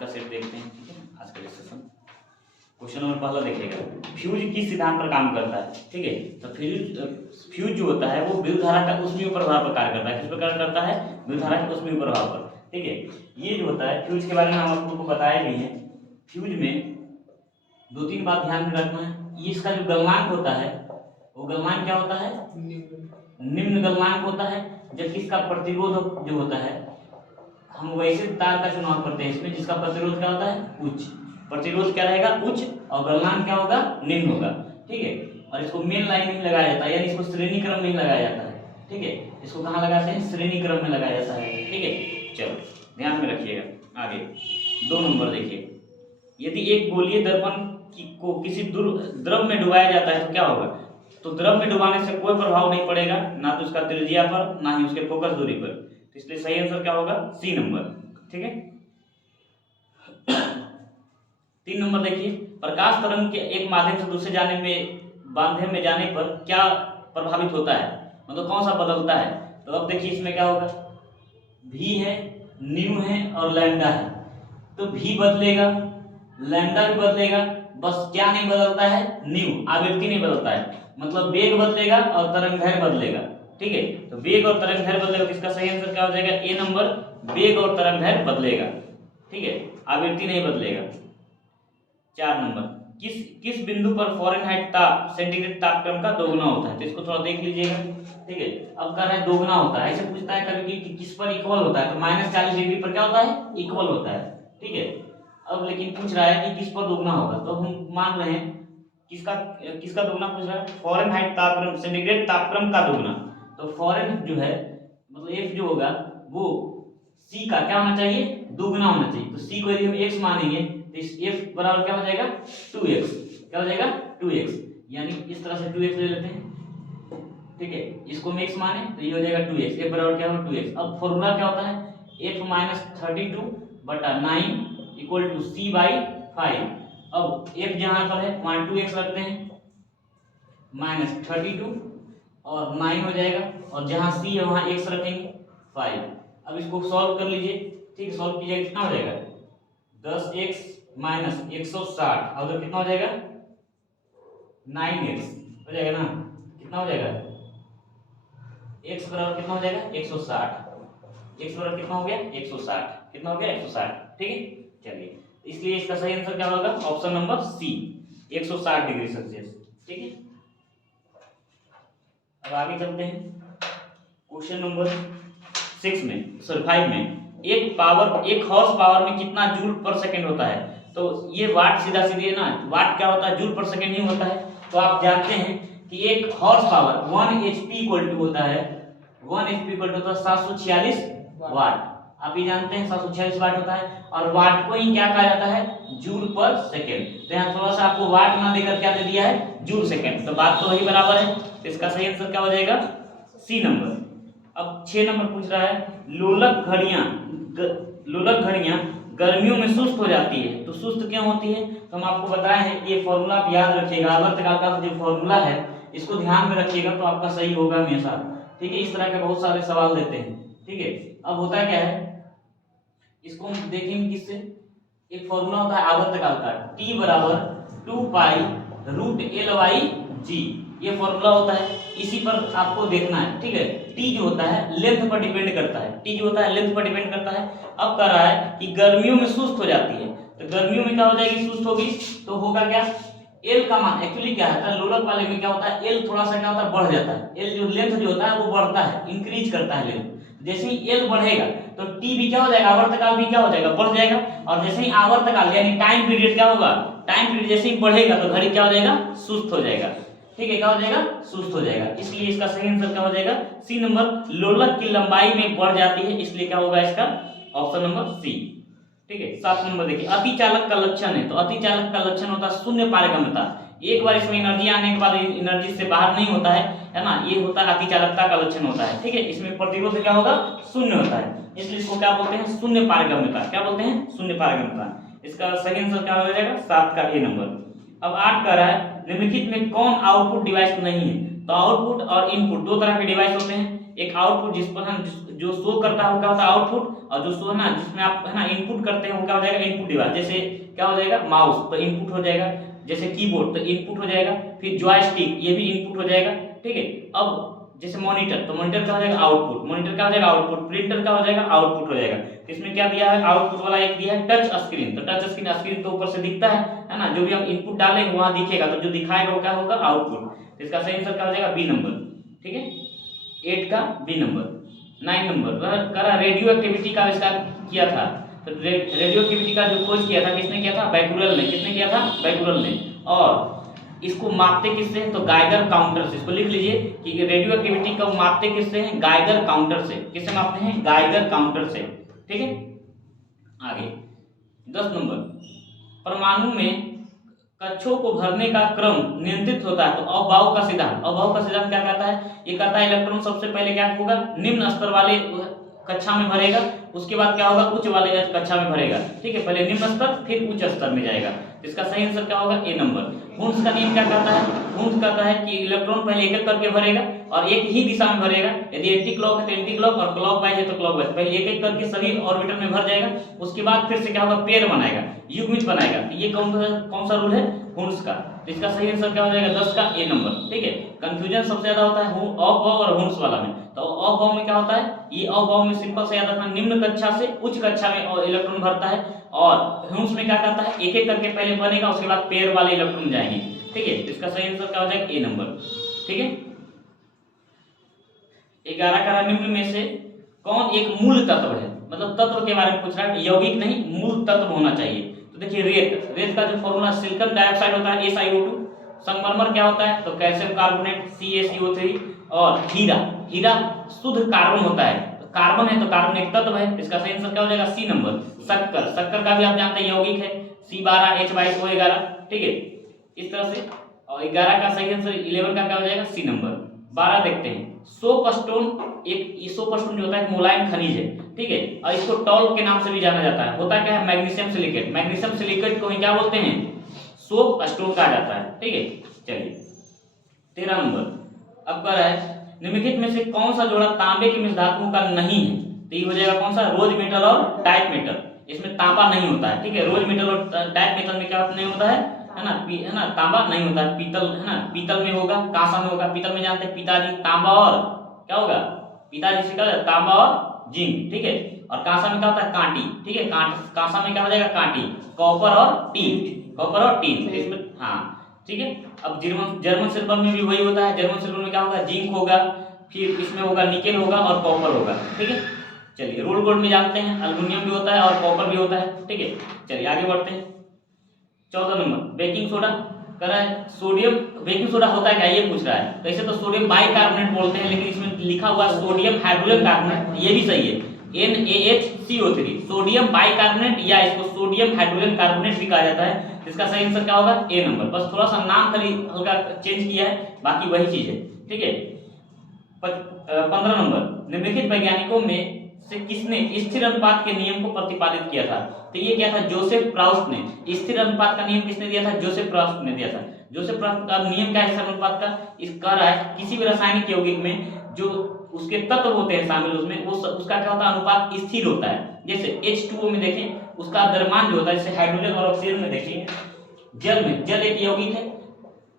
का सेट देखते हैं, ठीक है, आज का डिस्कशन। क्वेश्चन नंबर पहला देखिएगा, फ्यूज किस सिद्धांत पर काम करता है, ठीक है। तो फ्यूज जो होता है वो विद्युत धारा का ऊष्मीय प्रभाव पर कार्य करता है। किस प्रकार करता है? विद्युत धारा के ऊष्मीय प्रभाव पर, ठीक है। ये जो होता है फ्यूज के बारे में हम आपको बताए भी हैं। फ्यूज में दो तीन बात ध्यान में रखना है। ये इसका जो गलनांक होता है वो गलनांक क्या होता है? निम्न गलनांक होता है। जबकि इसका प्रतिरोध जो होता है, हम वैसे तार का चुनाव करते हैं इसमें जिसका प्रतिरोध क्या होता है? उच्च। प्रतिरोध क्या रहेगा? उच्च, और गलनांक क्या होगा? निम्न होगा, ठीक है। और इसको मेन लाइन में लगाया जाता है, यानी इसको श्रेणी क्रम में लगाया जाता है, ठीक है। इसको कहाँ लगाते हैं? श्रेणी क्रम में लगाया जाता है, ठीक है। चलो ध्यान में रखिएगा। आगे 2 नंबर देखिए, यदि एक गोलीय दर्पण को किसी द्रव में डुबाया जाता है तो क्या होगा? तो द्रव में डुबाने से कोई प्रभाव नहीं पड़ेगा, ना तो उसका त्रिज्या पर, ना ही उसके फोकस दूरी पर। तो इसलिए सही आंसर क्या होगा? सी नंबर, ठीक है। 3 नंबर देखिए, प्रकाश तरंग के एक माध्यम से दूसरे माध्यम में जाने पर क्या प्रभावित होता है, मतलब कौन सा बदलता है? तो अब देखिए इसमें क्या होगा, भी है, न्यू है और लैम्डा है। तो भी बदलेगा, लैम्डा भी बदलेगा, बस क्या नहीं बदलता है? न्यू, आवृत्ति नहीं बदलता है। मतलब वेग बदलेगा और तरंगदैर्घ्य बदलेगा, ठीक है। तो वेग और तरंगदैर्घ्य बदलेगा, तो इसका सही आंसर क्या हो जाएगा? ए नंबर, वेग और तरंगदैर्घ्य बदलेगा, ठीक है, आवृत्ति नहीं बदलेगा। 4 नंबर, किस बिंदु पर फ़ारेनहाइट ताप सेंटीग्रेड तापक्रम का दोगुना होता है? तो इसको थोड़ा देख लीजिएगा, ठीक है। अब कह रहा है दोगुना होता है, ऐसे पूछता है कभी कि किस पर इक्वल होता है, तो -40 डिग्री पर क्या होता है? इक्वल होता है, ठीक है। अब लेकिन पूछ रहा है कि किस पर दोगुना होगा, तो हम मान रहे हैं किसका दोगुना पूछ रहा है? फ़ारेनहाइट तापक्रम, सेंटीग्रेड तापक्रम का दोगुना। तो फॉरेन जो है, मतलब एफ जो होगा वो सी का क्या होना चाहिए? दोगुना होना चाहिए। तो सी को यदि हम x मानेंगे तो इस f बराबर क्या हो जाएगा? 2x। क्या हो जाएगा? 2x, यानी इस तरह से 2x ले लेते हैं, ठीक है। इसको हम x माने तो ये हो जाएगा 2x, f बराबर क्या होगा? 2x। अब फॉर्मूला क्या होता है? f - 32/9 = c/5। अब f जहां पर है वहां 2x रखते हैं, -32 और 9 हो जाएगा, और जहां c है वहां x रखेंगे 5। अब इसको सॉल्व कर लीजिए, ठीक है। सॉल्व कीजिएगा, कितना हो जाएगा? 10x - 160, और कितना हो जाएगा? 9x हो जाएगा ना। कितना हो जाएगा? x बराबर कितना हो जाएगा? 160। x बराबर कितना हो गया? 160। कितना हो गया? 160, ठीक है। चलिए, इसलिए इसका सही आंसर क्या होगा? Option number C, 160 degree Celsius, ठीक है। अब आगे चलते हैं क्वेश्चन नंबर 5 में, एक हॉर्स पावर में कितना जूल पर सेकंड होता है? तो ये वाट सीधा सीधी है ना, वाट क्या होता है? जूल पर सेकंड ही होता है। तो आप जानते हैं कि एक horse power 1 HP equal to होता है 746 वाट। आप ये जानते हैं 746 वाट होता है, और वाट को ही क्या कहा जाता है? जूल पर सेकंड। तो यहाँ थोड़ा सा आपको वाट ना देकर क्या दे दिया है? Joule second. तो बात तो वही बराबर है, तो इसका सही आंसर क्या हो जाएगा? C number. अब 6 नंबर पूछ रहा है, लोलक घड़ियां गर्मियों में सुस्त हो जाती है, तो सुस्त क्यों होती है? तो हम आपको बताए हैं, ये फॉर्मूला आप याद रखिएगा, आवर्तकाल का जो फॉर्मूला है इसको ध्यान में रखिएगा तो आपका सही होगा हमेशा, ठीक है। इस तरह के बहुत सारे सवाल देते हैं, ठीक है। अब होता क्या है, इसको हम देखेंगे किससे? एक फॉर्मूला होता है आवर्तकाल का, T = 2π√L/G, ये फॉर्मूला होता है। इसी पर आपको देखना है, ठीक है। टी जो होता है लेंथ पर डिपेंड करता है, टी जो होता है लेंथ पर डिपेंड करता है। अब कह रहा है कि गर्मियों में सुस्त हो जाती है, तो गर्मियों में क्या हो जाएगी? सुस्त होगी, तो होगा क्या? एल का मान एक्चुअली क्या है, लोलक वाले में क्या होता है? एल थोड़ा सा क्या होता है? बढ़ जाता है। एल जो लेंथ जो होता है वो बढ़ता है, इंक्रीज करता है लेंथ। जैसे ही एल बढ़ेगा तो टी भी क्या हो जाएगा? आवर्तकाल भी क्या हो जाएगा? बढ़ जाएगा। और जैसे ही आवर्तकाल यानी टाइम पीरियड क्या होगा? टाइम पीरियड जैसे ही बढ़ेगा तो घड़ी क्या हो जाएगा? सुस्त हो जाएगा, ठीक है। क्या हो जाएगा? सुस्त हो जाएगा। इसलिए इसका सही आंसर क्या हो जाएगा? सी नंबर, लोलक की लंबाई में बढ़ जाती है, इसलिए क्या होगा इसका? ऑप्शन नंबर सी, ठीक है। 7 नंबर देखिए, अतिचालक का लक्षण है, तो अतिचालक का लक्षण होता है शून्य पारगम्यता। एक बार इसमें एनर्जी आने के बाद एनर्जी से बाहर नहीं होता है ना, ये होता है अतिचालकता का लक्षण होता है, ठीक है। इसमें प्रतिरोध क्या होगा? शून्य होता है, इसलिए इसको क्या बोलते हैं? शून्य पारगम्यता। क्या बोलते हैं? शून्य पारगम्यता। इसका सही आंसर क्या हो जाएगा? 7 का ए नंबर। अब 8 कह रहा है, निम्नलिखित में कौन आउटपुट डिवाइस नहीं है? तो आउटपुट और इनपुट दो तरह के डिवाइस होते हैं, एक आउटपुट जिस पर हम जो शो करता है वो क्या होता है आउटपुट, और जो शो है ना जिसमें आप है ना इनपुट करते हैं वो क्या हो जाएगा इनपुट डिवाइस। जैसे क्या हो जाएगा माउस तो इनपुट हो जाएगा, जैसे कीबोर्ड तो इनपुट हो जाएगा, फिर जॉयस्टिक ये भी इनपुट हो जाएगा, ठीक है। अब जैसे मॉनिटर तो मॉनिटर क्या हो जाएगा आउटपुट, मॉनिटर क्या हो जाएगा आउटपुट, प्रिंटर क्या हो जाएगा आउटपुट हो जाएगा। तो इसमें क्या दिया है आउटपुट वाला एक दिया है टच स्क्रीन, तो टच स्क्रीन स्क्रीन तो ऊपर से दिखता है ना, जो भी हम इनपुट डालेंगे वहां दिखेगा, तो जो दिखाएगा वो क्या होगा आउटपुट। तो इसका सही आंसर क्या हो जाएगा बी नंबर, ठीक है 8 का बी नंबर। 9 नंबर करा रेडियो एक्टिविटी का आविष्कार किया था, तो रेडियो एक्टिविटी का जो खोज किया था किसने किया था बैकुरल ने, किसने किया था बैकुरल ने। और इसको मापते किससे हैं तो गाइगर काउंटर से, इसको लिख लीजिए कि रेडियो एक्टिविटी को मापते किससे हैं गाइगर काउंटर से, किससे मापते हैं गाइगर काउंटर से, ठीक है। आगे 10 नंबर परमाणु में कक्षों को भरने का क्रम नियंत्रित होता है, तो अभाव का सिद्धांत, अभाव का सिद्धांत क्या कहता है, ये कहता है इलेक्ट्रॉन सबसे पहले क्या होगा निम्न स्तर वाले कक्षा में भरेगा, उसके बाद क्या होगा उच्च वाले कक्षा में भरेगा, ठीक है, पहले निम्न स्तर फिर उच्च स्तर में जाएगा। इसका सही आंसर क्या होगा ए नंबर। हुन्स का नियम क्या कहता है, हुन्स कहता है कि इलेक्ट्रॉन पहले एक एक करके भरेगा और एक ही दिशा में भरेगा, यदि एंटी क्लॉक है तो एंटी क्लॉक और क्लॉक वाइज है तो क्लॉक वाइज, पहले एक एक करके सभी ऑर्बिटल में भर जाएगा, उसके बाद फिर से क्या होगा पेयर बनाएगा युग्मित बनाएगा। ये कौन सा रूल है हुन्स का। तो इसका सही आंसर क्या हो जाएगा 10 का ए नंबर, ठीक है। कंफ्यूजन सबसे ज्यादा होता है अभाव और हुन्स वाला में, तो अभाव में क्या होता है ये अभाव में सिंपल से याद रखना निम्न कक्षा से उच्च कक्षा में इलेक्ट्रॉन भरता है, और हुन्स में क्या करता है एक एक करके पहले बनेगा उसके बाद पेयर वाले इलेक्ट्रॉन जाएंगे, ठीक है। इसका सही आंसर क्या हो जाएगा ए नंबर, ठीक है। 11 का निम्न में से कौन एक मूल तत्व है, मतलब तत्व के बारे में पूछ रहा है, यौगिक नहीं मूल तत्व होना चाहिए। तो देखिए रेत, रेत का जो फॉर्मूला सिलिकॉन डाइऑक्साइड होता है SiO2, संगमरमर क्या होता है तो कैल्शियम कार्बोनेट CaCO3, और हीरा, हीरा शुद्ध कार्बन होता है, कार्बन है तो कार्बन एक तत्व है। इसका सही आंसर क्या हो जाएगा सी नंबर। शक्कर, शक्कर का भी आप जानते हैं यौगिक है C12H22O11, ठीक है इस तरह से। और 11 का सही आंसर 11 का क्या हो जाएगा सी नंबर। 12 देखते हैं सोपस्टोन, एक सोपस्टोन जो होता है मुलायम खनिज है, ठीक है, और इसको टॉल के नाम से भी जाना जाता है। होता क्या है मैग्नीशियम सिलिकेट, मैग्नीशियम सिलिकेट को ही क्या बोलते हैं सोप स्टोन कहा जाता है, ठीक है। चलिए 13 नंबर अब कह रहा है निम्नलिखित में से कौन सा जोड़ा तांबे के मिश्र धातुओं का नहीं है, तो ये हो जाएगा कौन सा रोज मेटल और टाइप मेटल, इसमें तांबा नहीं होता है, ठीक है। रोज मेटल और टाइप मेटल में क्या नहीं होता है ना तांबा नहीं होता है, पीतल है ना पीतल में होगा, कांसा में होगा। पीतल में जानते हैं पिताजी तांबा और क्या होगा पिताजी से क्या तांबा और जिंक, ठीक है। और कांसा में क्या होता है कांटी, ठीक है, कांसा में क्या हो जाएगा कांटी, कॉपर और टीन, कॉपर और टीन इसमें हाँ ठीक है। अब जर्मन सिल्वर में भी वही होता है, जर्मन सिल्वर में क्या होगा जिंक होगा, फिर इसमें होगा निकेल होगा और कॉपर होगा, ठीक है। चलिए रोल गोल्ड में जानते हैं एल्युमिनियम भी होता है और कॉपर भी होता है, ठीक है। चलिए आगे बढ़ते हैं 14 नंबर बेकिंग सोडा कह रहा है सोडियम, बेकिंग सोडा होता है क्या ये पूछ रहा है। तो इसे तो सोडियम बाइकार्बोनेट बोलते हैं, लेकिन इसमें लिखा हुआ सोडियम हाइड्रोजन कार्बोनेट, ये भी सही है NaHCO3 सोडियम बाइकार्बोनेट, या इसको सोडियम हाइड्रोजन कार्बोनेट भी कहा जाता है। इसका सही आंसर क्या होगा ए नंबर, बस थोड़ा सा नाम खाली हल्का चेंज किया है, बाकी वही चीज है, ठीक है। 15 नंबर निम्नलिखित वैज्ञानिकों में से किसने स्थिर अनुपात के नियम को प्रतिपादित किया था, तो ये क्या था जोसेफ प्राउस्ट ने। स्थिर अनुपात का नियम किसने दिया था जोसेफ प्राउस्ट ने दिया था। जोसेफ प्राउस्ट का नियम क्या है स्थिर अनुपात का, इस कह रहा है किसी भी रासायनिक यौगिक में जो उसके तत्व होते हैं शामिल उसमें उसका क्या होता है अनुपात स्थिर होता है। जैसे H2O में देखें उसका द्रव्यमान जो होता है, जैसे हाइड्रोजन और ऑक्सीजन में देखिए जल में, जल एक यौगिक है,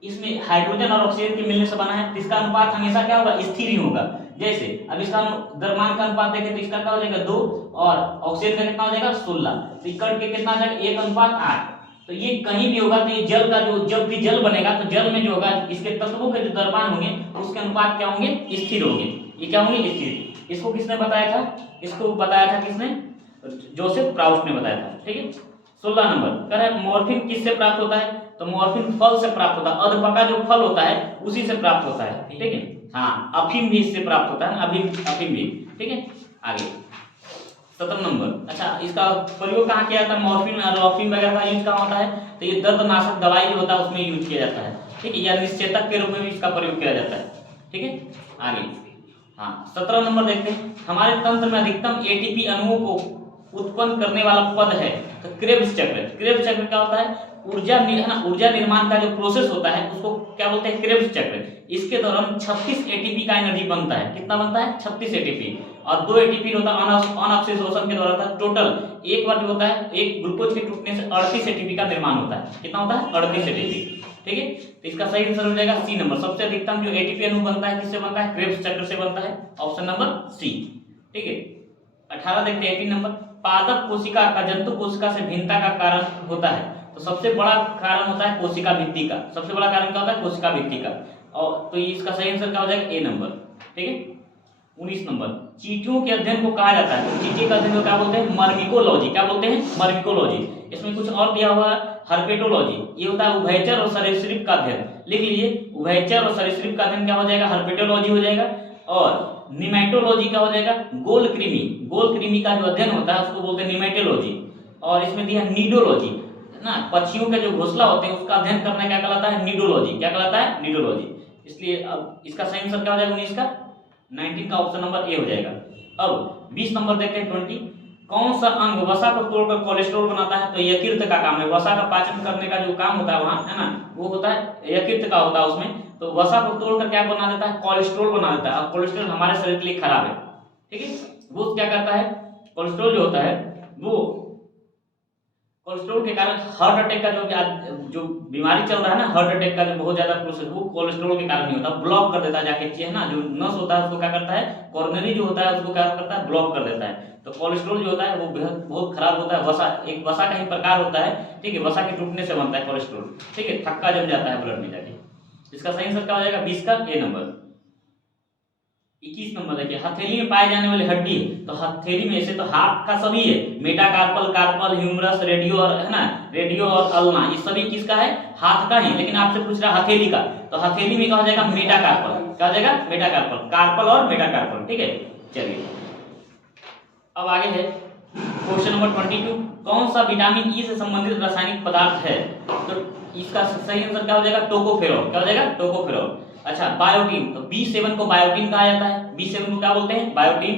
इसमें हाइड्रोजन और ऑक्सीजन के मिलने से बना है, इसका अनुपात हमेशा क्या होगा स्थिर ही होगा। जैसे अब इसका द्रव्यमान का अनुपात देखें तो इसका क्या हो जाएगा 2 और ऑक्सीजन का कितना हो जाएगा 16, तो इकट्ठ के कितना आ जाएगा 1:8। तो ये कहीं भी होगा तो ये जल का जो जब भी जल बनेगा तो जल में जो होगा इसके तत्वों के जो द्रव्यमान होंगे उसके अनुपात क्या होंगे स्थिर होंगे, ये क्या होंगे स्थिर। इसको किसने बताया था, इसको बताया था किसने जोसेफ प्राउस्ट ने बताया था, ठीक है। 16 नंबर कह रहा है मॉर्फिन किससे प्राप्त होता है, तो मॉर्फिन फल से प्राप्त होता है, अधपका जो फल होता है उसी से प्राप्त होता है, ठीक है। हाँ अफीम भी इससे प्राप्त होता है ना, अफीम भी, ठीक है। आगे 17 नंबर अच्छा इसका प्रयोग कहाँ किया जाता है मॉर्फिन और अफीम वगैरह का यूज कहाँ होता है, तो ये दर्दनाशक दवाई जो होता है उसमें यूज किया जाता है, ठीक है, या निश्चेतक के रूप में भी इसका प्रयोग किया जाता है, ठीक है। आगे हाँ 17 नंबर देखते हैं हमारे तंत्र में अधिकतम ATP अणुओं को उत्पन्न करने वाला पद है। तो क्रेब्स चक्र, क्रेब्स चक्र क्या होता है, ऊर्जा निर्माण का जो प्रोसेस होता है उसको क्या बोलते हैं, क्रेब्स चक्र। इसके दौरान 36 एटीपी का एनर्जी बनता है। कितना बनता है, 36 एटीपी, और 2 एटीपी होता है अनऑक्सीजोशन के द्वारा। था टोटल एक बार जो होता है एक ग्लूकोज के टूटने से 38 एटीपी का निर्माण होता है। कितना होता है, 38 एटीपी। ठीक है, तो इसका सही आंसर हो जाएगा सी नंबर। सबसे अधिकतम जो एटीपी अणु बनता है किससे बनता है, क्रेब्स चक्र से बनता है, ऑप्शन नंबर सी। ठीक है, 18 देखते हैं 18 नंबर। पादप कोशिका का जंतु कोशिका से भिन्नता का कारण होता है। तो सबसे बड़ा कारण होता है कोशिका भित्ति का। सबसे बड़ा कारण क्या होता है, कोशिका भित्ति का। और तो इसका सही आंसर क्या हो जाएगा, ए नंबर। ठीक है, 19 नंबर। चींटियों के अध्ययन को कहा जाता है, तो चींटी का अध्ययन को क्या बोलते हैं, मर्मिकोलॉजी। क्या बोलते हैं, मर्मिकोलॉजी। इसमें कुछ और दिया हुआ है, हर्पेटोलॉजी। ये होता है उभयचर और सरीसृप का अध्ययन। लिख लीजिए, उभयचर और सरीसृप का अध्ययन क्या हो जाएगा, हर्पेटोलॉजी हो जाएगा। और निमेटोलॉजी क्या हो जाएगा, गोल कृमि। गोल कृमि का जो अध्ययन होता है उसको बोलते हैं निमेटोलॉजी। और इसमें दिया नीडोलॉजी ना, पक्षियों के जो घोंसला होते हैं उसका अध्ययन करना क्या कहलाता है, नीडोलॉजी। क्या कहलाता है, नीडोलॉजी। इसलिए अब इसका सही आंसर क्या हो जाएगा 19 का, 19 का ऑप्शन नंबर ए हो जाएगा। अब 20 नंबर देखते हैं 20। कौन सा अंग वसा को तोड़कर कोलेस्ट्रॉल बनाता है, तो यकृत का काम है। वसा का पाचन करने का जो काम होता है वहां, है ना, वो होता है यकृत का होता है उसमें। तो वसा को तोड़कर क्या बना देता है, कोलेस्ट्रॉल बना देता है। और कोलेस्ट्रॉल हमारे शरीर के लिए खराब है। ठीक है, वो क्या करता है, कोलेस्ट्रॉल जो होता है वो कोलेस्ट्रॉल के कारण हार्ट अटैक का जो बीमारी चल रहा है ना, हार्ट अटैक का जो बहुत ज्यादा प्रोसेस, वो कोलेस्ट्रॉल के कारण नहीं होता, ब्लॉक कर देता है जाके, है ना, जो नस होता है उसको क्या करता है, कोरोनरी जो होता है उसको क्या करता है, ब्लॉक कर देता है। तो कोलेस्ट्रॉल जो होता है वो बहुत खराब होता है। वसा एक वसा का ही प्रकार होता है। ठीक है, वसा के टूटने से बनता है कोलेस्ट्रॉल। ठीक है, थक्का जम जाता है ब्लड में जाके। इसका सही आंसर क्या हो जाएगा 20 का ए नंबर। 21 नंबर देखिए, हथेली में पाए जाने वाली हड्डी। तो हथेली में ऐसे तो हाथ का सभी है, मेटाकार्पल, कार्पल, ह्यूमरस, रेडियो और, है ना, रेडियो और अल्ना, ये सभी किसका है, हाथ का ही। लेकिन आपसे पूछ रहा हथेली का, तो हथेली में क्या हो जाएगा, मेटाकार्पल। क्या हो जाएगा, मेटाकार्पल, कार्पल और मेटाकार्पल। ठीक है, चलिए अब आगे है क्वेश्चन नंबर 22। कौन सा विटामिन ई से संबंधित रासायनिक पदार्थ है, तो इसका सही आंसर क्या हो जाएगा, टोकोफेरॉल। क्या हो जाएगा, टोकोफेरॉल। अच्छा, बायोटीन, तो B7 को बायोटीन कहा जाता है। B7 को क्या बोलते हैं, बायोटीन।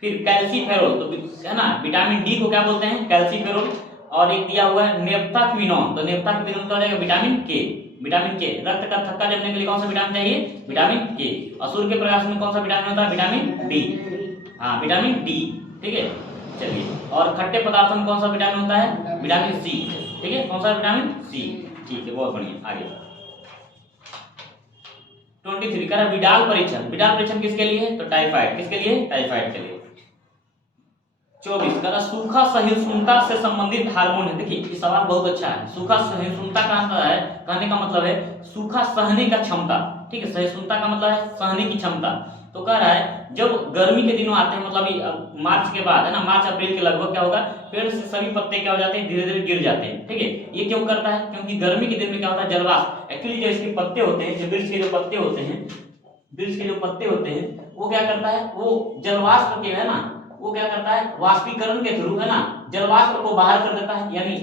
फिर कैल्सीफेरॉल, तो है ना, विटामिन डी को क्या बोलते हैं, कैल्सीफेरॉल। और एक दिया हुआ है नेफ्थाक्विनोन, तो नेफ्थाक्विनोन क्या हो जाएगा, विटामिन के। विटामिन के, रक्त का थक्का जमने के लिए कौन सा विटामिन चाहिए, विटामिन के। और सूर्य के प्रकाश में कौन सा विटामिन होता है, विटामिन डी। हाँ, विटामिन डी। ठीक है, चलिए, और खट्टे पदार्थों में कौन सा विटामिन होता है, विटामिन सी। ठीक है, कौन सा विटामिन सी। ठीक है, बहुत बढ़िया। आगे 23 का विडाल परीक्षण। विडाल परीक्षण किसके लिए है, तो टाइफाइड। किसके लिए, टाइफाइड के लिए। 24 का सूखा सहिष्णुता से संबंधित हार्मोन है। देखिए ये सवाल बहुत अच्छा है। सूखा सहिष्णुता का है, कहने का मतलब है सूखा सहने का क्षमता। ठीक है, सहिष्णुता का मतलब है सहने की क्षमता। तो कह रहा है जब गर्मी के दिनों आते हैं, मतलब मार्च के बाद, है ना, मार्च अप्रैल के लगभग क्या होगा, पेड़ से सभी पत्ते क्या हो जाते हैं, धीरे धीरे गिर जाते हैं। ठीक है, ये क्यों करता है, क्योंकि गर्मी के दिन में क्या होता है, जलवाष्प। एक्चुअली जो इसके पत्ते होते हैं, जो वृक्ष के जो पत्ते होते हैं, वृक्ष के जो पत्ते होते हैं, वो क्या करता है, वो जलवाष्प के, है ना, वो क्या करता है, वाष्पीकरण के थ्रू, है ना, जलवाष्प को बाहर कर देता है। यानी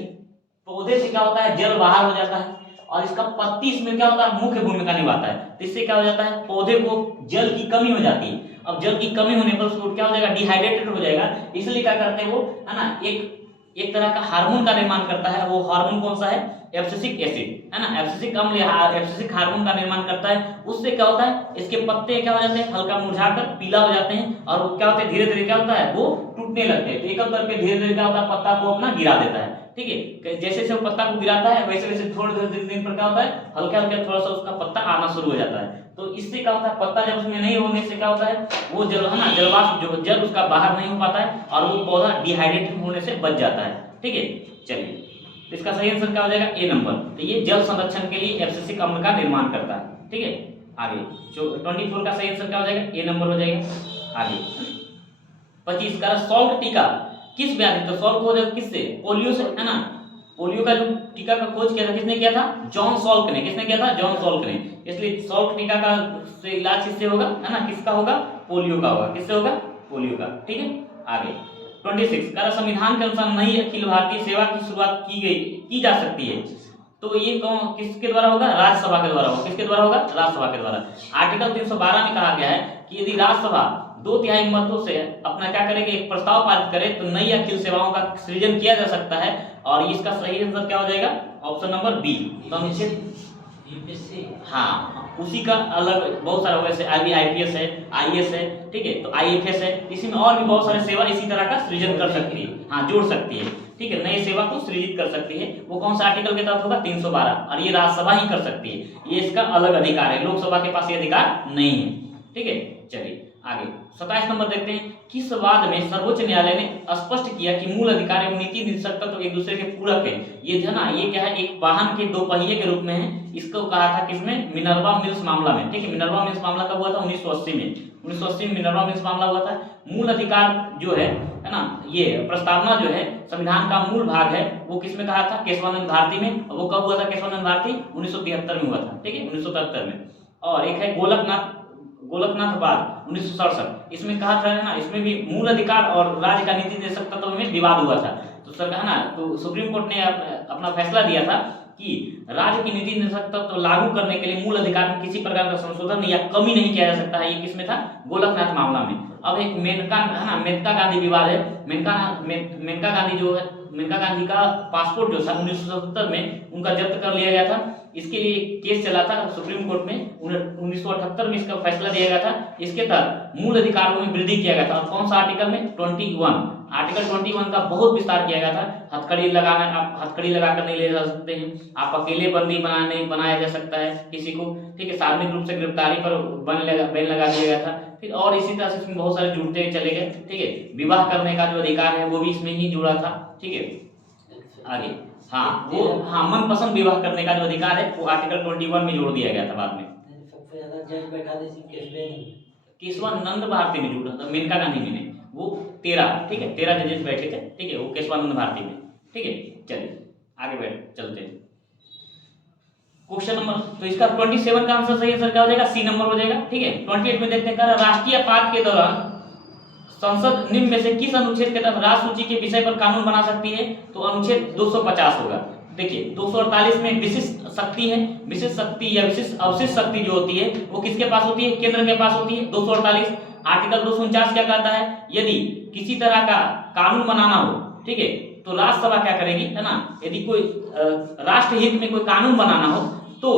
पौधे से क्या होता है, जल बाहर हो जाता है। और इसका पत्ती इसमें क्या होता है, मुख्य भूमिका निभाता है। तो इससे क्या हो जाता है, पौधे को जल की कमी हो जाती है। अब जल की कमी होने पर उसको क्या हो जाएगा, डिहाइड्रेटेड हो जाएगा। इसलिए क्या करते हैं वो, है ना, एक तरह का हार्मोन का निर्माण करता है। वो हार्मोन कौन सा है, एब्सिसिक एसिड, है ना, एब्सिसिक अम्ल या एब्सिसिक हार्मोन का निर्माण करता है। उससे क्या होता है, इसके पत्ते क्या हो जाते हैं, हल्का मुरझाकर पीला हो जाते हैं। और वो क्या होते हैं, धीरे धीरे क्या होता है, वो टूटने लगते हैं। तो एक करके धीरे धीरे क्या होता है, पत्ता को अपना गिरा देता है। ठीक है, जैसे जैसे वो पत्ता को गिराता है, वैसे वैसे थोड़े दिन पर क्या होता है, हल्का हल्का थोड़ा सा उसका पत्ता आना शुरू हो जाता है। तो इससे क्या होता है, पत्ता जब उसमें नहीं होने से क्या होता है, वो जल, है ना, जलवाष्प जो जल उसका बाहर नहीं हो पाता है, और वो पौधा डिहाइड्रेटेड होने से बच जाता है। ठीक है, चलिए, तो इसका सही आंसर क्या हो जाएगा, ए नंबर। तो ये जल संरक्षण के लिए एब्सिसिक अम्ल का निर्माण करता है। ठीक है, आगे 24 का सही आंसर क्या हो जाएगा, ए नंबर हो जाएगा। आगे 25 का सॉल्ट टीका किस व्याधि, तो सॉल्ट खोज किससे, पोलियो से, है ना। पोलियो का जो टीका का खोज किया था, किसने किया था, जॉन सॉल्क ने। किसने किया था, जॉन सॉल्क ने। इसलिए सॉल्ट टीका का से इलाज किससे होगा, है ना, किसका होगा, पोलियो का होगा। किससे होगा, पोलियो का। ठीक है, आगे 26 का संविधान के अनुसार नई अखिल भारतीय सेवा की शुरुआत की जा सकती है। तो ये कौन, किसके द्वारा होगा, राज्यसभा के द्वारा होगा। किसके द्वारा होगा, राज्यसभा के द्वारा। आर्टिकल 312 में कहा गया है कि यदि राज्यसभा 2/3 मतों से अपना क्या करेंगे, एक प्रस्ताव पारित करे तो नई अखिल सेवाओं का सृजन किया जा सकता है। और इसका सही आंसर क्या हो जाएगा, ऑप्शन नंबर बी। तो अनुच्छेद, हाँ उसी का अलग बहुत सारा, वैसे अभी आईपीएस है, आईएएस है, ठीक है, तो आईएफएस है, इसी में और भी बहुत सारे सेवा इसी तरह का सृजन कर सकती है, हाँ जोड़ सकती है, ठीक है, नई सेवा को सृजित कर सकती है। वो कौन सा आर्टिकल के तहत होगा, 312, और ये राज्यसभा ही कर सकती है, ये इसका अलग अधिकार है, लोकसभा के पास ये अधिकार नहीं है, ठीक है। चलिए आगे 27 नंबर देखते हैं। किस वाद में सर्वोच्च न्यायालय ने स्पष्ट किया कि मूल अधिकार एवं नीति निर्देशक तत्व एक दूसरे के पूरक है। ये जो है ना, ये क्या है, एक वाहन के दो पहिए के रूप में है। इसको कहा था किसमें, मिनर्वा मिल्स मामला में, ठीक है। मिनर्वा मिल्स मामला कब हुआ था, 1980 में। 1980 में मिनर्वा मिल्स मामला हुआ था। मूल अधिकार जो है ना, ये प्रस्तावना जो है संविधान का मूल भाग है, वो किसमें कहा था, केशवानंद भारती में। वो कब हुआ था केशवानंद भारती, 1973 में हुआ था, ठीक है, 1973 में। और एक है गोलकनाथ बाद 1967, इसमें कहा था ना, इसमें भी मूल अधिकार और राज्य का नीति निर्देशक तत्व में विवाद हुआ था। तो सर कहा ना, तो सुप्रीम कोर्ट ने अपना फैसला दिया था कि राज्य की नीति निर्देशक तत्व लागू करने के लिए मूल अधिकार में किसी प्रकार का संशोधन या कमी नहीं किया जा सकता है। ये किसमें था, गोलकनाथ मामला में। अब एक मेनका है ना, मेनका गांधी विवाद है। मेनका गांधी जो है, मेनका गांधी का पासपोर्ट जो था 1977 में उनका जब्त कर लिया गया था। इसके लिए केस चला था सुप्रीम कोर्ट में, 1978 में इसका फैसला दिया गया था। इसके तहत मूल अधिकारों में वृद्धि किया गया था। और कौन सा आर्टिकल में, 21, आर्टिकल 21 का बहुत विस्तार किया गया था। हथकड़ी लगाना, आप हथकड़ी लगाकर नहीं ले जा सकते हैं, आप अकेले बंदी बनाया जा सकता है किसी को, ठीक है। सार्वजनिक रूप से गिरफ्तारी पर बैन लगा दिया गया था। फिर और इसी तरह से इसमें बहुत सारे जुड़ते चले गए, ठीक है। विवाह करने का जो अधिकार है वो भी इसमें ही जुड़ा था, ठीक है। आगे हाँ, वो हाँ मनपसंद विवाह करने का जो अधिकार है वो आर्टिकल 21 में जोड़ दिया गया था बाद में। केशवानंद भारती में जुड़ा था, मेनका गांधी में नहीं। वो 13, ठीक है, 13 जजेस बैठे थे, ठीक है, वो केशवानंद भारती में, ठीक है। चलिए आगे चलते हैं। क्वेश्चन नंबर, तो इसका 27 का आंसर सही है सर, क्या हो जाएगा, सी नंबर हो जाएगा, ठीक है। 28 में देखते हैं, राष्ट्रीय आपात के दौरान संसद निम्न में से किस अनुच्छेद के तहत राज्य सूची के विषय पर कानून बना सकती है। तो अनुच्छेद 250 होगा। देखिए 248 में विशिष्ट शक्ति है, विशिष्ट शक्ति या विशिष्ट अवशिष्ट शक्ति जो होती है वो किसके पास होती है, केंद्र के पास होती है। 248 आर्टिकल 249 क्या कहता है, यदि किसी तरह का कानून बनाना हो, ठीक है, तो राज्यसभा क्या करेगी, है ना, यदि कोई राष्ट्र हित में कोई कानून बनाना हो तो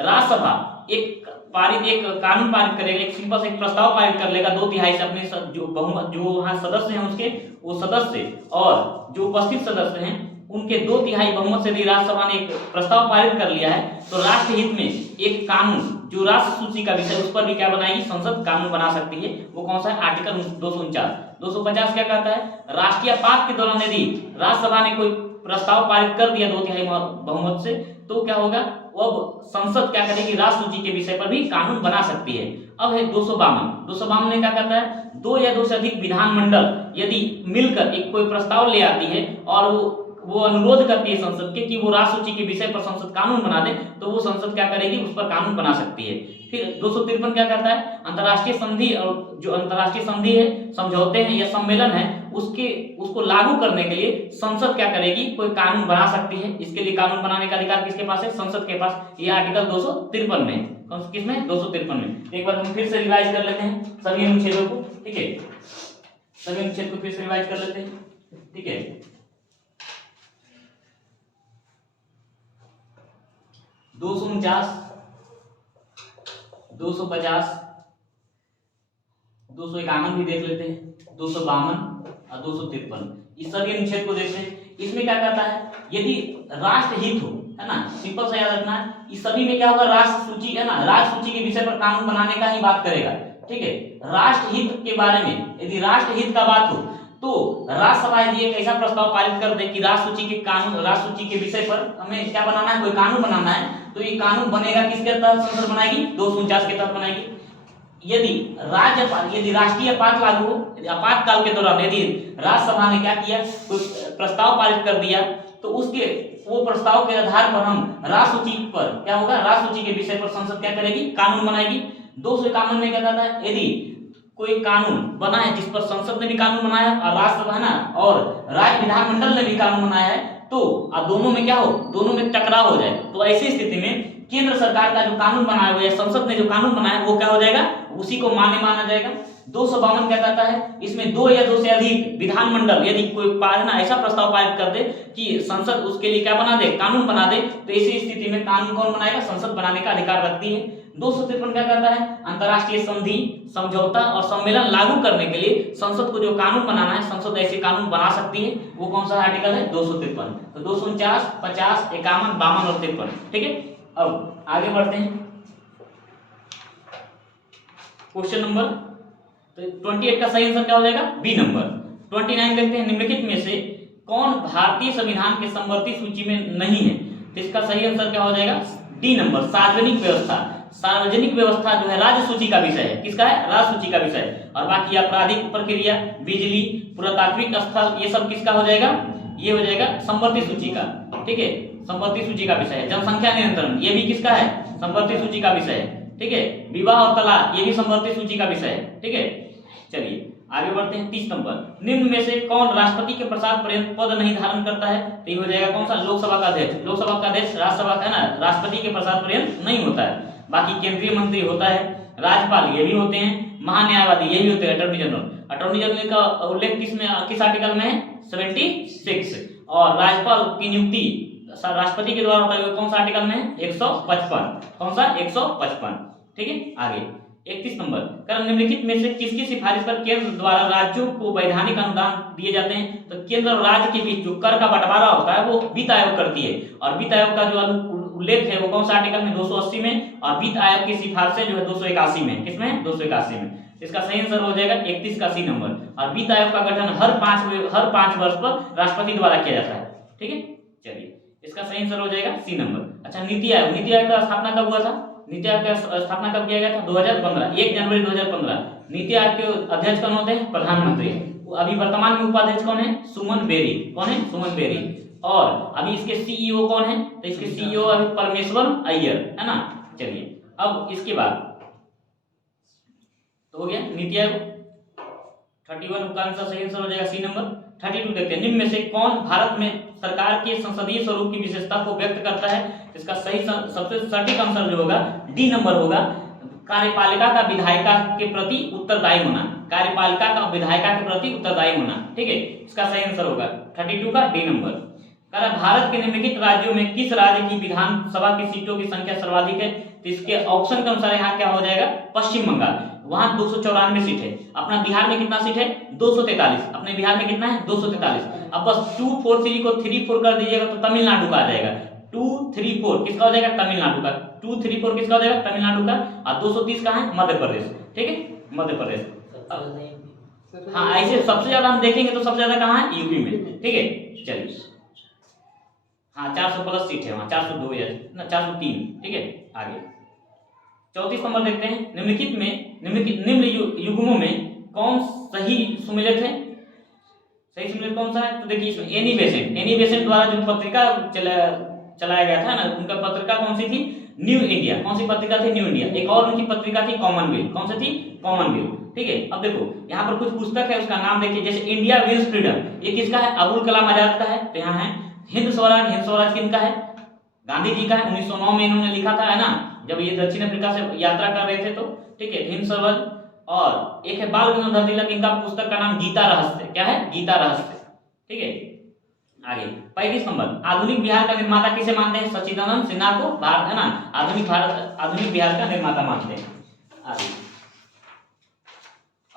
राज्यसभा एक कानून पारित करेगा, एक सिंपल से एक प्रस्ताव पारित कर लेगा 2/3 से। अपने जो बहुमत, जो वहां सदस्य हैं उसके, वो सदस्य और जो उपस्थित सदस्य हैं उनके 2/3 बहुमत से यदि राज्यसभा ने एक प्रस्ताव पारित कर लिया है तो राष्ट्र हित में एक कानून जो राष्ट्र सूची का विषय, उस पर भी क्या बनाएगी, संसद कानून बना सकती है। वो कौन सा है, आर्टिकल 249। 250 क्या कहता है, राष्ट्रीय आपात के दौरान यदि राज्यसभा ने कोई प्रस्ताव पारित कर दिया 2/3 बहुमत से, तो क्या होगा, अब संसद क्या करेगी, राष्ट्र सूची के विषय पर भी कानून बना सकती है। अब है 252 ने क्या कहता है, 2 या 2 से अधिक विधानमंडल यदि मिलकर एक कोई प्रस्ताव ले आती है और वो अनुरोध करती है संसद के कि वो राष्ट्र सूची के विषय पर संसद कानून बना दे, तो वो संसद क्या करेगी, उस पर कानून बना सकती है। फिर 253 क्या कहता है, अंतर्राष्ट्रीय संधि और जो अंतर्राष्ट्रीय संधि है, समझौते हैं या सम्मेलन है, उसको लागू करने के लिए संसद क्या करेगी, कोई कानून बना सकती है। इसके लिए कानून बनाने का अधिकार किसके पास है, संसद के पास। ये आर्टिकल 253 में, किसमें, 253 में। एक बार हम फिर से रिवाइज कर लेते हैं सभी अनुच्छेदों को, ठीक है, सभी अनुच्छेद को फिर से रिवाइज कर लेते हैं, ठीक है। 249, 250, 251 भी देख लेते हैं, 252 और 253, इस सभी अनुच्छेद को देखते हैं। इसमें क्या कहता है, यदि राष्ट्र हित हो, है ना, सिंपल सा याद रखना है, इस सभी में क्या होगा, राष्ट्र सूची, है ना, राष्ट्र सूची के विषय पर कानून बनाने का ही बात करेगा, ठीक है। राष्ट्र हित के बारे में यदि राष्ट्र हित का बात हो तो राज्यसभा यदि एक ऐसा प्रस्ताव पारित कर दे कि राष्ट्र सूची के विषय पर हमें क्या बनाना है, कोई कानून बनाना है, तो ये कानून बनेगा किसके तहत, संसद बनाएगी, 249 के तहत बनाएगी। यदि राष्ट्रीय आपात लागू हो, आपातकाल के दौरान यदि राज्यसभा ने क्या किया, कोई प्रस्ताव पारित कर दिया, तो वो प्रस्ताव के आधार पर हम राष्ट्र सूची पर क्या होगा, राष्ट्र सूची के विषय पर संसद क्या करेगी, कानून बनाएगी। 251 में क्या कहता है, यदि कोई कानून बना है जिस पर संसद ने भी कानून बनाया और राज्यसभा ना और राज्य विधानमंडल ने भी कानून बनाया है, तो अब दोनों में क्या हो, दोनों में टकराव हो जाए, तो ऐसी स्थिति में केंद्र सरकार का जो कानून बनाया हुआ है, संसद ने जो कानून बनाया है, वो क्या हो जाएगा, उसी को मान्य माना जाएगा। 252 क्या कहता है, इसमें 2 या 2 से अधिक विधानमंडल यदि कोई ना ऐसा प्रस्ताव पारित कर दे कि संसद उसके लिए क्या बना दे, कानून बना दे, तो ऐसी स्थिति में कानून कौन बनाएगा, संसद बनाने का अधिकार रखती है। 253 क्या कहता है, अंतर्राष्ट्रीय संधि, समझौता और सम्मेलन लागू करने के लिए संसद को जो कानून बनाना है, संसद ऐसे कानून बना सकती है। वो कौन सा आर्टिकल है, 253। तो 249, 50, 51, 52 और 53। ठीक है, अब आगे बढ़ते हैं क्वेश्चन नंबर। तो 28 का सही आंसर क्या हो जाएगा, बी नंबर। 29 देखते हैं, निम्नलिखित में से कौन भारतीय संविधान के समवर्ती सूची में नहीं है, तो इसका सही आंसर क्या हो जाएगा, डी नंबर, सार्वजनिक व्यवस्था। सार्वजनिक व्यवस्था जो है राज्य सूची का विषय है, किसका है, राज्य सूची का विषय है। और बाकी आपराधिक प्रक्रिया, बिजली, पुरातात्विक स्थल, ये सब किसका हो जाएगा, ये हो जाएगा संवर्ती सूची का। ठीक है, संवर्ती सूची का विषय है। जनसंख्या नियंत्रण, ये भी किसका है, संवर्ती सूची का विषय है। ठीक है, विवाह और तलाक, ये भी संवर्ती सूची का विषय है। ठीक है, चलिए आगे बढ़ते हैं। 30 नंबर, निम्न में से कौन राष्ट्रपति के प्रसाद पर्यंत पद नहीं धारण करता है, तो ये हो जाएगा कौन सा, लोकसभा का अध्यक्ष। लोकसभा का अध्यक्ष राज्यसभा का है ना, राष्ट्रपति के प्रसाद पर्यंत नहीं होता है। बाकी केंद्रीय मंत्री होता है, राज्यपाल ये भी होते हैं, महान्यायवादी ये भी होते हैं, अटॉर्नी जनरल। अटॉर्नी जनरल का उल्लेख किस आर्टिकल में है, 76। और राज्यपाल की नियुक्ति राष्ट्रपति के द्वारा होता है, कौन सा आर्टिकल में है, 155। कौन सा, 155। ठीक है, आगे 31 नंबर, कर निम्नलिखित में से किसकी सिफारिश पर केंद्र द्वारा राज्यों को वैधानिक अनुदान दिए जाते हैं, तो केंद्र और राज्य के बीच जो कर का बंटवारा होता है वो वित्त आयोग करती है। और वित्त आयोग का जो उल्लेख है वो कौन सा आर्टिकल में, 280 में। और वित्त आयोग की सिफारिशें जो है 281 में, किसमें, 281 में। इसका सही आंसर हो जाएगा 31 का सी नंबर। और वित्त आयोग का गठन हर 5 वर्ष पर राष्ट्रपति द्वारा किया जाता है। ठीक है, चलिए इसका सही आंसर हो जाएगा सी नंबर। अच्छा, नीति आयोग, नीति आयोग का स्थापना कब हुआ था, नीति आयोग का स्थापना कब किया गया था, 2015, 1 जनवरी 2015। नीति आयोग के अध्यक्ष कौन होते हैं, प्रधानमंत्री। अभी वर्तमान में उपाध्यक्ष कौन है, सुमन बेरी। कौन है, सुमन बेरी। और अभी इसके सीईओ कौन है, तो इसके सीईओ अभी परमेश्वर अय्यर है ना। चलिए अब इसके बाद तो हो गया नीति आयोग। 31 का आंसर सही आंसर हो जाएगा सी नंबर। 32 देखते हैं, निम्न में से कौन भारत में सरकार के संसदीय स्वरूप की विशेषता को व्यक्त करता है, इसका सही सबसे सटीक आंसर जो होगा डी नंबर होगा, कार्यपालिका का विधायिका के प्रति उत्तरदायी होना। कार्यपालिका का विधायिका के प्रति उत्तरदायी होना। ठीक है, इसका सही आंसर होगा 32 का डी नंबर। भारत के निम्नलिखित राज्यों में किस राज्य की विधानसभा की सीटों की संख्या सर्वाधिक है, तो इसके ऑप्शन के अनुसार यहाँ क्या हो जाएगा, पश्चिम बंगाल, वहां 294 सीट है। अपना बिहार में कितना सीट है, 243। अपने बिहार में कितना है, 243। अब बस 2, 4, 3 को 3, 4 कर दीजिएगा तो तमिलनाडु का आ जाएगा। 2, 3, 4 किसका हो जाएगा, तमिलनाडु का। 2, 3, 4 किसका हो जाएगा, तमिलनाडु का। और 230 कहाँ है, मध्य प्रदेश। ठीक है, मध्य प्रदेश। हाँ, ऐसे सबसे ज्यादा हम देखेंगे तो सबसे ज्यादा कहाँ है, यूपी में। ठीक है, चलिए हाँ 400 प्लस सीट है वहाँ, 402 या ना 403। ठीक है, आगे 34 नंबर देखते हैं, निम्न युग्मों में कौन सही सुमेलित है, सही सुमेलित कौन सा है, तो देखिए इसमें एनी बेसेंट द्वारा जो पत्रिका चलाया गया था ना, उनका पत्रिका कौन सी थी, न्यू इंडिया। कौन सी पत्रिका थी, न्यू इंडिया। एक और उनकी पत्रिका थी कॉमनवेल्थ। कौन सी थी, कॉमनवेल्थ। ठीक है, अब देखो यहाँ पर कुछ पुस्तक है, उसका नाम देखिए, जैसे इंडिया विंस फ्रीडम, ये किसका है, अबुल कलाम आजाद का है। तो यहाँ है हिंद स्वराज किनका है, गांधी जी का है। 1909 में इन्होंने लिखा था, है ना, जब ये दक्षिण अफ्रीका से यात्रा कर रहे थे तो। ठीक है, हिंद स्वराज। और एक है बाल गंगाधर तिलक, इनका पुस्तक का नाम गीता रहस्य। क्या है, गीता रहस्य। ठीक है, आगे 35 नंबर, आधुनिक बिहार का निर्माता किसे मानते हैं, सच्चिदानंद सिन्हा को भारत, है ना, आधुनिक बिहार का निर्माता मानते हैं। आगे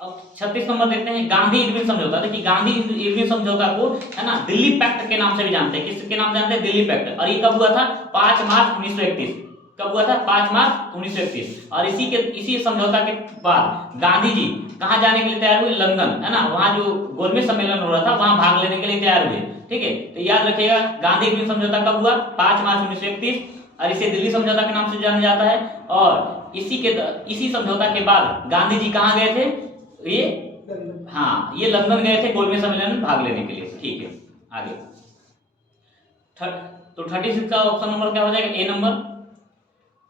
अब 36 नंबर देखते हैं, गांधी इरविन समझौता। देखिए गांधी इरविन समझौता को, है ना, दिल्ली पैक्ट के नाम से भी जानते हैं। किसके नाम से जानते हैं, दिल्ली पैक्ट। और ये कब हुआ था, 5 मार्च 1931। कब हुआ था, 5 मार्च 1931। और इसी समझौता के बाद गांधी जी कहाँ जाने के लिए तैयार हुए, लंदन, है ना, वहां जो गोलमेज सम्मेलन हो रहा था वहां भाग लेने के लिए तैयार हुए। ठीक है, तो याद रखिएगा गांधी इरविन समझौता कब हुआ, 5 मार्च 1931। और इसे दिल्ली समझौता के नाम से जाना जाता है। और इसी समझौता के बाद गांधी जी कहाँ गए थे, ये हाँ ये लंदन गए थे गोलमेज सम्मेलन में भाग लेने के लिए। ठीक है, आगे तो 36 का ऑप्शन नंबर क्या हो जाएगा, ए नंबर।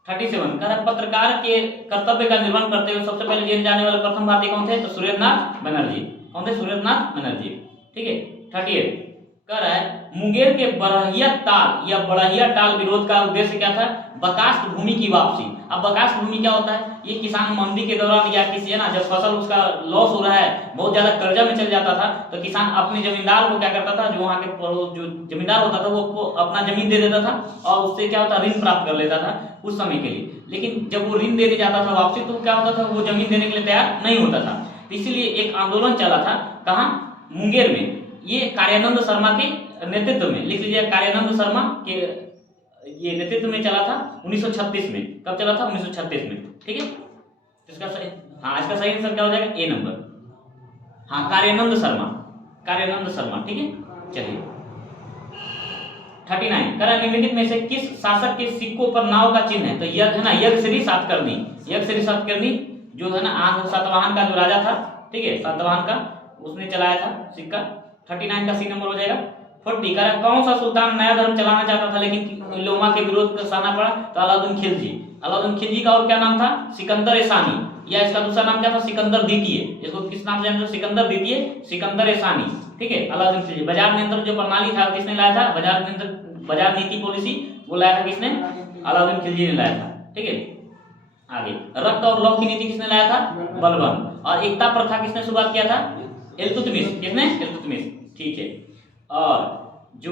37 कह रहा पत्रकार के कर्तव्य का निर्वहन करते हुए सबसे पहले जेल जाने वाले प्रथम भारतीय कौन थे, तो सुरेंद्रनाथ बनर्जी। कौन थे, सुरेंद्रनाथ बनर्जी। ठीक है, 38 कह रहा है मुंगेर के बड़हिया टाल विरोध का उद्देश्य क्या था, बर्खास्त भूमि की वापसी। अब बकास भूमि क्या होता है, ये किसान मंदी के दौरान या किसी है ना जब फसल उसका लॉस हो रहा है, बहुत ज्यादा कर्जा में चल जाता था, तो किसान अपने जमींदार को क्या करता था, जो वहाँ के जो जमींदार होता था वो अपना जमीन दे देता था और उससे क्या होता ऋण प्राप्त कर लेता था कुछ समय के लिए। लेकिन जब वो ऋण देने जाता था वापसी, तो क्या होता था, वो जमीन देने के लिए तैयार नहीं होता था। तो इसीलिए एक आंदोलन चला था, कहाँ, मुंगेर में, ये कार्यानंद शर्मा के नेतृत्व में, लिख लीजिए कार्यानंद शर्मा के ये नेतृत्व में चला था 1936 में। कब चला था, 1936 में, ठीक है। इसका सही, हाँ इसका सही आंसर क्या हो जाएगा, ए नंबर, हाँ कार्यानंद शर्मा, कार्यानंद शर्मा, ठीक है। चलिए 39 करा निम्नलिखित में से किस शासक के सिक्कों पर नाव का चिन्ह है, तो यज्ञ है ना, यज्ञश्री सातकर्णी, यज्ञश्री सातकर्णी जो है ना सातवाहन का जो राजा था, ठीक है, सातवाहन का, उसने चलाया था सिक्का। 39 का सी नंबर हो जाएगा। 40 करा कौन सा सुल्तान नया धर्म चलाना चाहता था लेकिन लोमा के विरोध का सहना पड़ा, तो अलाउद्दीन खिलजी। अलाउद्दीन खिलजी का और क्या नाम था, सिकंदर सानी, या इसका दूसरा नाम क्या था, सिकंदर द्वितीय। इसको किस नाम से जानते हैं, सिकंदर द्वितीय, सिकंदर सानी, ठीक है। अलाउद्दीन खिलजी। बाजार नियंत्रण जो प्रणाली था किसने लाया था, बाजार नियंत्रण, बाजार नीति पॉलिसी वो लाया था किसने, अलाउद्दीन खिलजी ने लाया था, ठीक है। आगे रक्त और लौह की नीति किसने लाया था, बलबन। और एकता प्रथा किसने शुरुआत किया था, इल्तुतमिश, किसने, इल्तुतमिश, ठीक है। और जो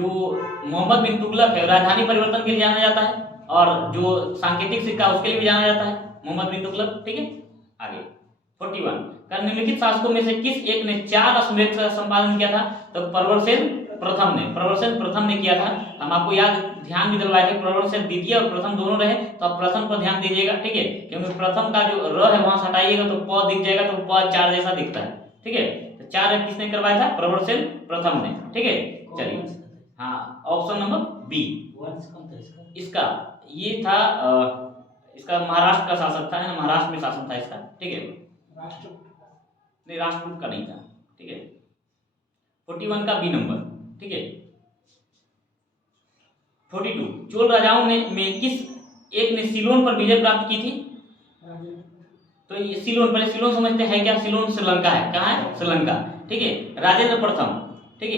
मोहम्मद बिन तुगलक है राजधानी परिवर्तन के लिए जाना जाता है, और जो सांकेतिक सिक्का उसके लिए भी जाना जाता है, मोहम्मद बिन तुगलक, ठीक है। आगे 41 का निम्नलिखित शासकों में से किस एक ने 4 अश्वमेध का संपादन किया था, तो प्रवरसेन प्रथम ने, प्रवरसेन प्रथम ने किया था। हम आपको याद ध्यान भी दिलवाए थे, प्रवरसेन द्वितीय और प्रथम दोनों रहे, तो आप प्रथम पर ध्यान दीजिएगा, ठीक है, क्योंकि प्रथम का जो र है वहां से हटाइएगा तो प दिख जाएगा, तो प 4 जैसा दिखता है, ठीक है। तो 4 किसने करवाया था, प्रवरसेन प्रथम ने, ठीक है। चलिए हाँ ऑप्शन नंबर बी, इसका ये था इसका महाराष्ट्र का शासक था, है ना, महाराष्ट्र में शासन था इसका, ठीक है। नहीं राष्ट्रकूट का नहीं था, ठीक है। 41 का बी नंबर, ठीक है। 42 चोल राजाओं ने में किस एक ने सिलोन पर विजय प्राप्त की थी, तो ये सिलोन, पहले सिलोन समझते हैं क्या, सिलोन श्रीलंका है, कहाँ है, श्रीलंका, ठीक है। राजेंद्र प्रथम, ठीक है,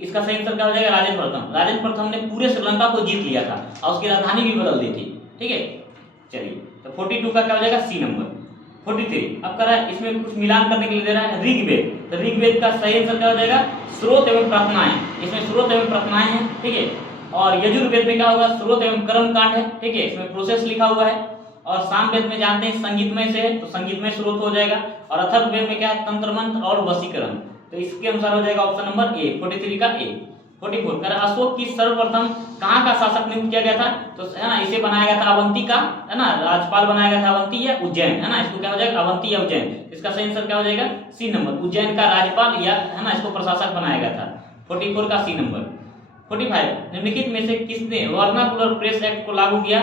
इसका सही आंसर क्या हो जाएगा, राजेंद्र प्रथम। राजेंद्र प्रथम ने पूरे श्रीलंका को जीत लिया था और उसकी राजधानी भी बदल दी थी, ठीक है। चलिए तो 42 का क्या हो जाएगा, सी नंबर। 43 अब कह रहा है इसमें कुछ मिलान करने के लिए दे रहा है, ऋग्वेद, तो ऋग्वेद का सही आंसर क्या हो जाएगा, स्रोत एवं प्रार्थनाएं, इसमें स्रोत एवं प्रार्थनाएं हैं, ठीक है। और यजुर्वेद में क्या होगा, स्रोत एवं कर्म कांड है, ठीक है, इसमें प्रोसेस लिखा हुआ है। और सामवेद में जानते हैं संगीतमय से है, तो संगीतमय स्रोत हो जाएगा। और अथर्ववेद में क्या है, तंत्र मंत्र और वशीकरण, तो इसके अनुसार हो जाएगा ऑप्शन नंबर ए, 43 का ए। 44 कर अशोक की सर्वप्रथम कहाँ का शासक नियुक्त किया गया था, तो है ना इसे बनाया गया था अवंती का, है ना, राज्यपाल बनाया गया था अवंती या उज्जैन, है ना, इसको क्या हो जाएगा, अवंती या उज्जैन। इसका सही आंसर क्या हो जाएगा, सी नंबर, उज्जैन का राज्यपाल या है ना इसको प्रशासक बनाया गया था। 44 का सी नंबर। 45 निम्नलिखित में से किसने वर्नाकुलर प्रेस एक्ट को लागू किया,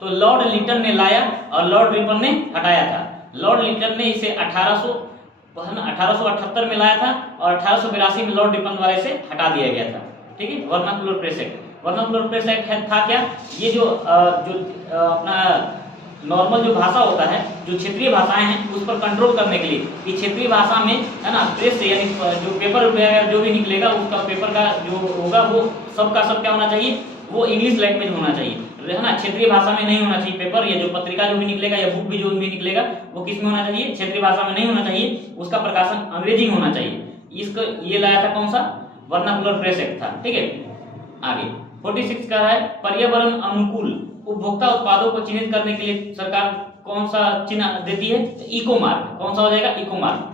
तो लॉर्ड लिटन ने लाया और लॉर्ड रिपन ने हटाया था। लॉर्ड लिटन ने इसे 1878 में लाया था और 1882 में लॉर्ड रिपन द्वारा इसे हटा दिया गया था, ठीक है। Vernacular press act, vernacular press act था क्या, ये जो अपना नॉर्मल जो भाषा होता है, जो क्षेत्रीय भाषाएं हैं उस पर कंट्रोल करने के लिए, कि क्षेत्रीय भाषा में है ना प्रेस से यानी जो पेपर वगैरह जो भी निकलेगा उसका पेपर का जो होगा वो सबका सब क्या होना चाहिए, वो इंग्लिश लैंग्वेज में होना चाहिए, है ना, क्षेत्रीय भाषा में नहीं होना चाहिए पेपर, या जो पत्रिका जो भी निकलेगा या बुक भी जो भी निकलेगा वो किस में होना चाहिए, क्षेत्रीय भाषा में नहीं होना चाहिए, उसका प्रकाशन अंग्रेजी में होना चाहिए। इसको ये लाया था कौन सा, वर्नाकुलर प्रेस एक्ट था, ठीक है। आगे 46 का है पर्यावरण अनुकूल उपभोक्ता उत्पादों को चिन्हित करने के लिए सरकार कौन सा चिन्ह देती है, तो इको मार्क, कौन सा हो जाएगा, इको मार्क,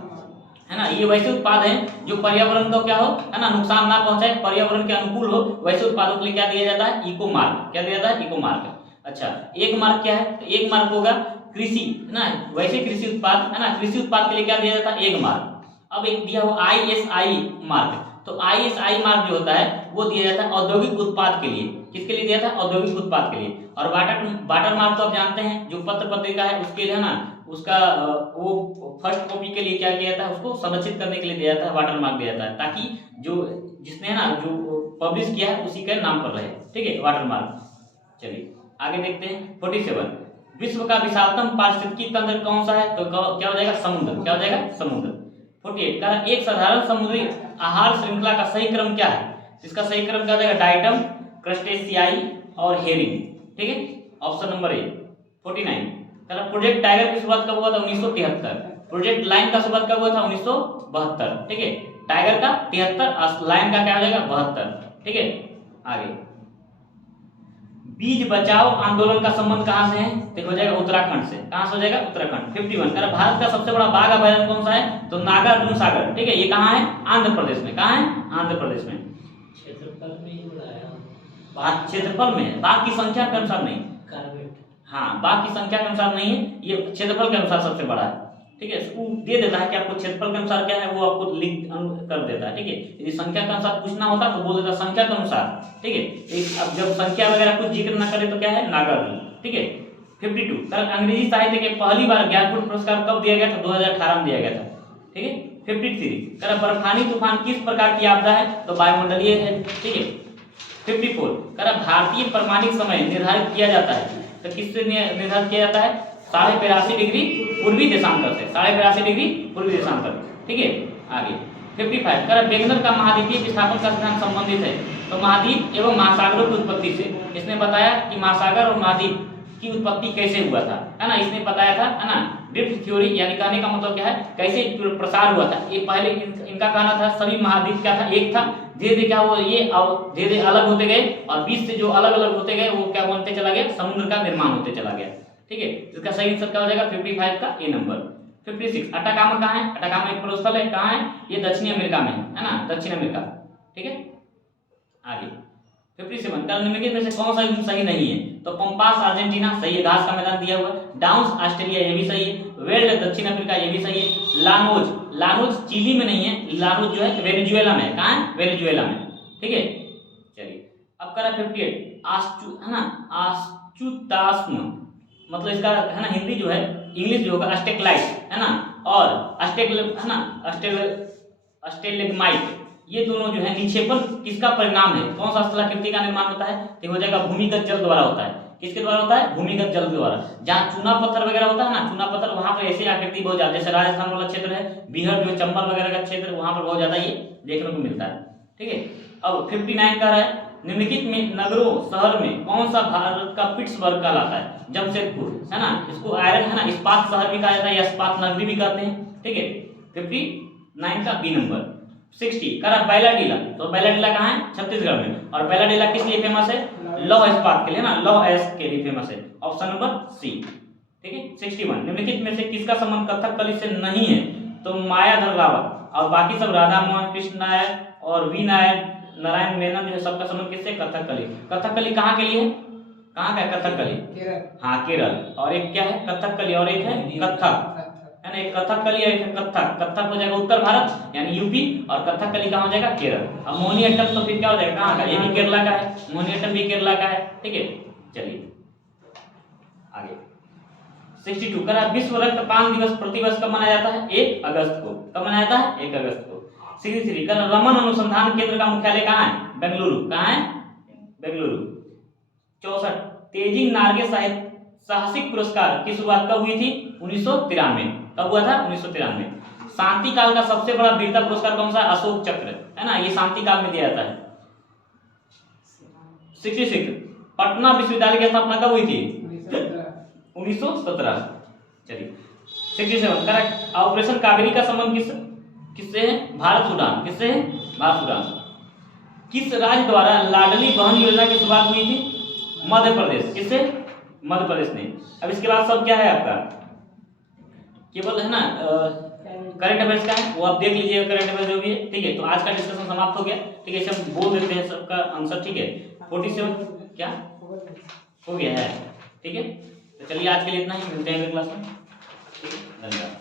है ना। ये वैसे उत्पाद हैं जो पर्यावरण को क्या हो, है ना, नुकसान ना पहुंचाए, पर्यावरण के अनुकूल हो, वैसे उत्पादों के लिए क्या दिया जाता है, इको मार्क, क्या दिया जाता है, इको मार्क। अच्छा एक मार्क क्या है, तो एक मार्क होगा कृषि, है ना, वैसे कृषि उत्पाद, है ना, कृषि उत्पाद के लिए क्या दिया जाता है, एक मार्क। अब एक दिया हुआ ISI मार्क, तो ISI मार्क जो होता है वो दिया जाता है औद्योगिक उत्पाद के लिए, किसके लिए दिया था, औद्योगिक उत्पाद के लिए। और वाटर मार्क तो आप जानते हैं जो पत्र पत्रिका है उसके लिए, है ना, उसका वो फर्स्ट कॉपी के लिए क्या किया जाता है, उसको संरक्षित करने के लिए दिया जाता है, वाटर मार्क दिया जाता है, ताकि जो जिसने है ना जो पब्लिश किया है उसी के नाम पर रहे, ठीक है, वाटर मार्क। चलिए आगे देखते हैं 47 विश्व का विशालतम पारिस्थितिकी तंत्र कौन सा है, तो क्या हो जाएगा, समुद्र, क्या हो जाएगा, समुद्र। 48 का एक साधारण समुद्री आहार श्रृंखला का सही क्रम क्या है, इसका सही क्रम क्या हो जाएगा, डाइटम, क्रस्टेशियाई और हेरिंग, ठीक है, option number A. 49 project tiger की शुरुआत कब हुआ था? 1973। प्रोजेक्ट लाइन का शुरुआत कब हुआ था? 1972। ठीक है, टाइगर का 73, लायन का क्या हो जाएगा? 72। ठीक है, आगे बीज बचाओ आंदोलन का संबंध कहां से है? तो हो जाएगा उत्तराखंड से। कहां से हो जाएगा? उत्तराखंड। 51 कह रहा भारत का सबसे बड़ा बाघ अभयारण्य कौन सा है? तो नागार्जुन सागर। ठीक है, ये कहां है? आंध्र प्रदेश में। कहां है? आंध्र प्रदेश में। क्षेत्रफल में ही बड़ा है। बाघ क्षेत्रफल में, बाघ की संख्या के अनुसार नहीं। हाँ, बाघ की संख्या के अनुसार नहीं है, ये क्षेत्रफल के अनुसार सबसे बड़ा है। ठीक है, वो दे देता है कि आपको क्षेत्रफल के अनुसार क्या है, वो आपको लिंक कर देता है। ठीक है, यदि संख्या के अनुसार पूछना होता तो बोल देता संख्या के अनुसार। ठीक है, अब जब संख्या वगैरह कुछ जिक्र ना करे तो क्या है? नागार्जुन। ठीक है, 52 कल अंग्रेजी साहित्य के पहली बार ज्ञानपीठ पुरस्कार कब दिया गया था? 2018 में दिया गया था। ठीक है, 53 कल बर्फानी तूफान किस प्रकार की आपदा है? तो वायुमंडलीय है। ठीक है, 54 कल भारतीय प्रमाणिक समय निर्धारित किया जाता है तो किससे निर्धारित किया जाता है? 82.5 डिग्री पूर्वी देशांतर से। 82.5 डिग्री पूर्वी देशांतर। ठीक है, आगे 55 कर वेगनर का महाद्वीपीय विस्थापन का सिद्धांत संबंधित है तो महाद्वीप एवं महासागरों की उत्पत्ति से। इसने बताया कि महासागर और महाद्वीप की उत्पत्ति कैसे हुआ था, है ना, इसने बताया था, है ना। ड्रिफ्ट थ्योरी यानी कहने का मतलब क्या है, कैसे प्रसार हुआ था। ये पहले इनका कहना था सभी महाद्वीप क्या था? एक था। धीरे धीरे क्या हुआ, ये धीरे धीरे अलग होते गए और बीच से जो अलग अलग होते गए वो क्या बनते चला गया? समुद्र का निर्माण होते चला गया। ठीक है, इसका सही आंसर क्या हो जाएगा? 55 का ए नंबर। 56 अटाकामा कहाँ है? अटाकामा एक प्रोस्थल है, कहाँ है? ये दक्षिणी अमेरिका में है ना, दक्षिण अमेरिका। ठीक है, आगे 57 कल निम्नलिखित में से कौन सा सही नहीं है? तो पंपास अर्जेंटीना सही है, घास का मैदान दिया हुआ है। डाउन्स ऑस्ट्रेलिया ये भी सही है। वेल्ड दक्षिण अफ्रीका ये भी सही है। लानोज चिली में नहीं है, लानोज जो है वेनेजुएला में है। कहाँ है? वेनेजुएला में। ठीक है, चलिए अब करा 58 आस्चु, है ना, आस्चुतास्म मतलब इसका है ना हिंदी जो है, इंग्लिश जो होगा अस्टेक्लाइट, है ना, और है ना अस्टेलेग्माइट, ये दोनों जो है निक्षेपण किसका परिणाम है? कौन सा स्थलाकृति का निर्माण होता है? तो हो जाएगा भूमिगत जल द्वारा होता है। किसके द्वारा होता है? भूमिगत जल द्वारा। जहाँ चूना पत्थर वगैरह होता है ना, चूना पत्थर, वहां पर ऐसी आकृति बहुत ज्यादा, जैसे राजस्थान वाला क्षेत्र है, बिहार जो चंबल वगैरह का क्षेत्र, वहां पर बहुत ज्यादा ये देखने को मिलता है। ठीक है, अब 59 का है निम्नलिखित में नगरों शहर में कौन सा भारत का पिट्सबर्ग कहलाता है? जमशेदपुर, है ना, इसको आयरन, है ना, इस्पात शहर भी कहा जाता है या इस्पात नगरी भी कहते हैं। ठीक है, 59 का बी नंबर। 60 करा बैलाडीला, तो बैलाडीला कहाँ है? छत्तीसगढ़ में। और बैलाडीला किस लिए फेमस है? लौह इस्पात के लिए ना, लौह अयस्क के लिए फेमस है। Option number C. ठीक है, 61 निम्नलिखित में से किसका संबंध कथकली से नहीं है? तो मायाधर रावत और बाकी सब राधा मोहन, कृष्ण नायर और वी नायर, नारायण मेनन, जो है सबका संबंध किससे? कथकली। कथकली कहाँ के लिए है? कहाँ का है कथकली? केरल। हाँ, केरल। और एक क्या है? कथकली, और एक है कथक, है ना, एक कथकली और एक है कथक। कथक हो जाएगा उत्तर भारत यानी यूपी, और कथकली कहाँ हो जाएगा? केरल। अब मोहिनीअट्टम तो फिर क्या हो जाएगा? कहाँ का? ये भी केरला का है, मोहिनीअट्टम भी केरला का है। ठीक है, चलिए आगे 62 करा विश्व रक्तपान दिवस प्रतिवर्ष कब मनाया जाता है? 1 अगस्त को। कब मनाया जाता है? 1 अगस्त को। 63 करा रमन अनुसंधान केंद्र का मुख्यालय कहाँ है? बेंगलुरु। कहाँ है? बेंगलुरु। 64 तेजिंग नार्गे साहसिक पुरस्कार की शुरुआत कब हुई थी? 1993। कब हुआ था? 1993। शांति काल का सबसे बड़ा वीरता पुरस्कार कौन सा है? अशोक चक्र, है ना, ये शांति काल में दिया जाता है। 66 पटना विश्वविद्यालय की स्थापना कब हुई थी? 1917। चलिए 67 करेक्ट। ऑपरेशन कावेरी का संबंध किससे है? भारत सूडान। किससे है? भारत सूडान। किस राज्य द्वारा लाडली बहन योजना की शुरुआत हुई थी? मध्य प्रदेश। किससे? मध्य प्रदेश ने। अब इसके बाद सब क्या है आपका? केवल है ना करंट अफेयर्स का है, वो आप देख लीजिएगा करंट अफेयर्स जो भी है। ठीक है, तो आज का डिस्कशन समाप्त हो गया। ठीक है, इसे हम बोल देते हैं सबका आंसर। ठीक है, 47 क्या हो गया है? ठीक है, तो चलिए आज के लिए इतना ही, मिलते हैं अगली क्लास में। ठीक है, धन्यवाद।